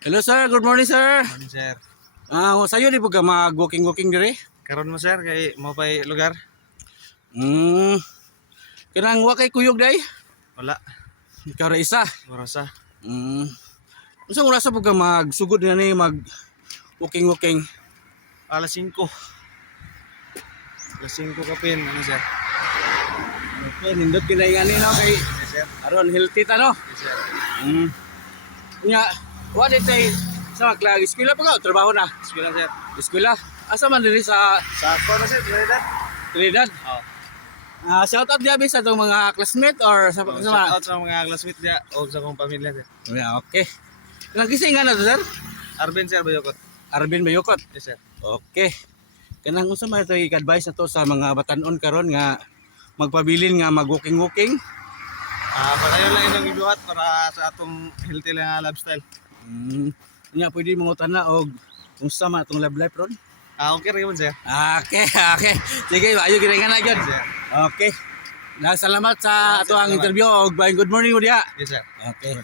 Hello sir, good morning sir. Morning, sir. Sayo di po ka mag-walking dire? Karon mo, sir, kay mo pa'y lugar? Kanang wa kay kuyog day? Wala. Ikaw ra isa. Orasa. Unsa oras po ka magsugod na ni walking? Alas 5. Alas 5 kapin. Ano, sir? Okay, nindot kinay ngani no kay Yes, sir. aron healthy ta no. Yes, sir. Nya, wa di tay sa maglag eskwela pa ka o trabaho na? Eskwela, sir. Eskwela. Asa man diri sa Sa ako na, sir. Trinidad. Trinidad? Oh. Shout out diabe sa tong mga classmate or sa Shout mga out sa mga classmate niya o sa kong pamilya, sir. Yeah, okay. Nagising nga na to, sir? Arvin, sir, Bayokot. Arvin Bayokot. Yes, sir. Okay. Kanang unsa man ito i-advise na to sa mga batanon karon nga magpabilin nga mag-walking. Patayo lang inyong ibuhat para sa atong healthy lang nga lifestyle. Nya pwede mangutan na og unsa man atong love life ron? Okay rin yun, sir. Okay. Sige, ayo gid nga na gyud. Sir. Okay. Salamat sa ato ang interview og good morning Udia. Yes, sir. Okay.